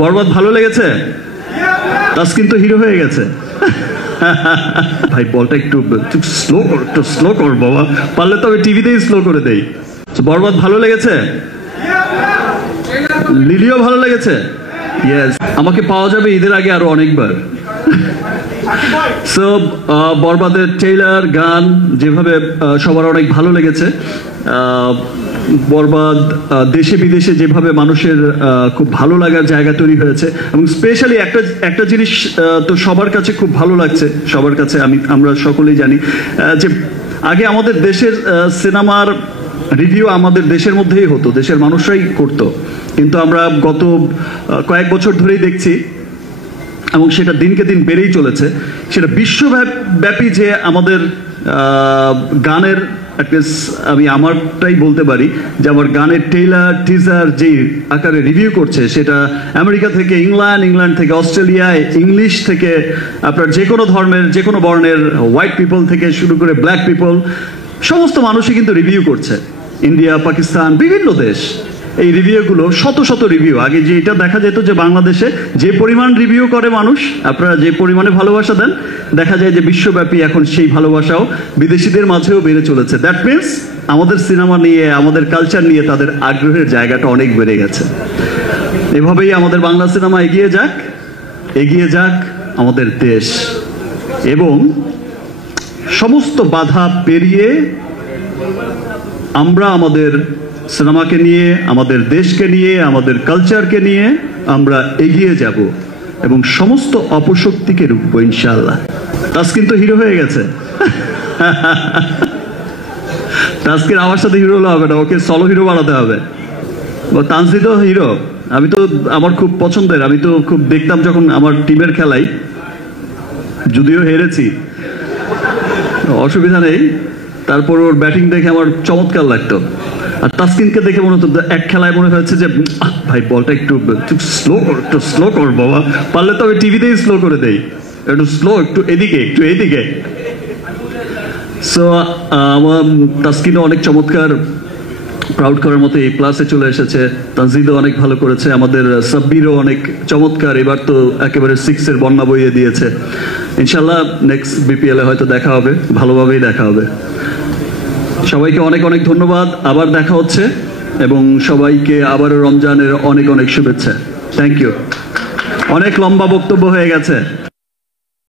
বরবাদ ভালো লেগেছে? তাসকিন তো হিরো হয়ে গেছে। ভাই বলটা একটু স্লো কর বাবা, পারলে তো আমি টিভিতেই স্লো করে দেই। বরবাদ ভালো লেগেছে? লিলিও ভালো লেগেছে? ইয়েস, আমাকে পাওয়া যাবে ঈদের আগে আরো অনেকবার। সো বরবাদের ট্রেইলার, গান যেভাবে সবার অনেক ভালো লেগেছে। বরবাদ দেশে বিদেশে যেভাবে মানুষের খুব ভালো লাগার জায়গা তৈরি হয়েছে, এবং স্পেশালি একটা জিনিস তো সবার কাছে খুব ভালো লাগছে, সবার কাছে আমরা সকলেই জানি যে আগে আমাদের দেশের সিনেমার রিভিউ আমাদের দেশের মধ্যেই হতো, দেশের মানুষরাই করতো, কিন্তু আমরা গত কয়েক বছর ধরেই দেখছি, এবং সেটা দিনকে দিন বেড়েই চলেছে, সেটা বিশ্বব্যাপী যে আমাদের গানের আমি আমারটাই বলতে পারি যে আমার গানের ট্রেইলার টিজার যেই আকারে রিভিউ করছে, সেটা আমেরিকা থেকে ইংল্যান্ড থেকে অস্ট্রেলিয়ায়, ইংলিশ থেকে আপনার যে কোনো ধর্মের যে কোনো বর্ণের, হোয়াইট পিপল থেকে শুরু করে ব্ল্যাক পিপল, সমস্ত মানুষই কিন্তু রিভিউ করছে। ইন্ডিয়া, পাকিস্তান, বিভিন্ন দেশ এই রিভিউগুলো, শত শত রিভিউ। আগে যে এটা দেখা যেত যে বাংলাদেশে যে পরিমাণ রিভিউ করে মানুষ, আপনারা যে পরিমাণে ভালোবাসা দেন, দেখা যায় যে বিশ্বব্যাপী এখন সেই ভালোবাসাও বিদেশিদের মাঝেও বেড়ে চলেছে। দ্যাট মিনস আমাদের সিনেমা নিয়ে, আমাদের কালচার নিয়ে তাদের আগ্রহের জায়গাটা অনেক বেড়ে গেছে। এভাবেই আমাদের বাংলা সিনেমা এগিয়ে যাক আমাদের দেশ, এবং সমস্ত বাধা পেরিয়ে আমরা আমাদের সিনেমাকে নিয়ে, আমাদের দেশকে নিয়ে, আমাদের কালচারকে নিয়ে আমরা এগিয়ে যাব এবং সমস্ত অপশক্তিকে রুখবো ইনশাআল্লাহ। তাসকিন তো হিরো হয়ে গেছে। তাসকিন আমার সাথে হিরো হলে হবে না, ওকে সলো হিরো বানাতে হবে। তানজিদ হিরো, আমি তো আমার খুব পছন্দের, আমি তো খুব দেখতাম যখন আমার টিমের খেলাই, যদিও হেরেছি, অসুবিধা নেই, তারপর ওর ব্যাটিং দেখে আমার চমৎকার লাগতো। আর তাসকিনকে দেখে মনে হতো এক খেলায় মনে হয়েছে যে ভাই বলটা একটু স্লো কর বাবা, পারলে তো আমি টিভিতেই স্লো করে দেই, একটু স্লো, একটু এদিকে। সো আমার তাসকিনও অনেক চমৎকার, প্রাউড করার মতো এই ক্লাসে চলে এসেছে। তানজিদও অনেক ভালো করেছে, আমাদের সাব্বিরও অনেক চমৎকার, এবার তো একেবারে 6-এর বন্যা বইয়ে দিয়েছে। ইনশাল্লাহ নেক্সট বিপিএল এ হয়তো দেখা হবে, ভালোভাবেই দেখা হবে। সবাইকে অনেক অনেক ধন্যবাদ, আবার দেখা হচ্ছে, এবং সবাইকে আবারও রমজানের অনেক অনেক শুভেচ্ছা। Thank you. অনেক লম্বা বক্তব্য হয়ে গেছে।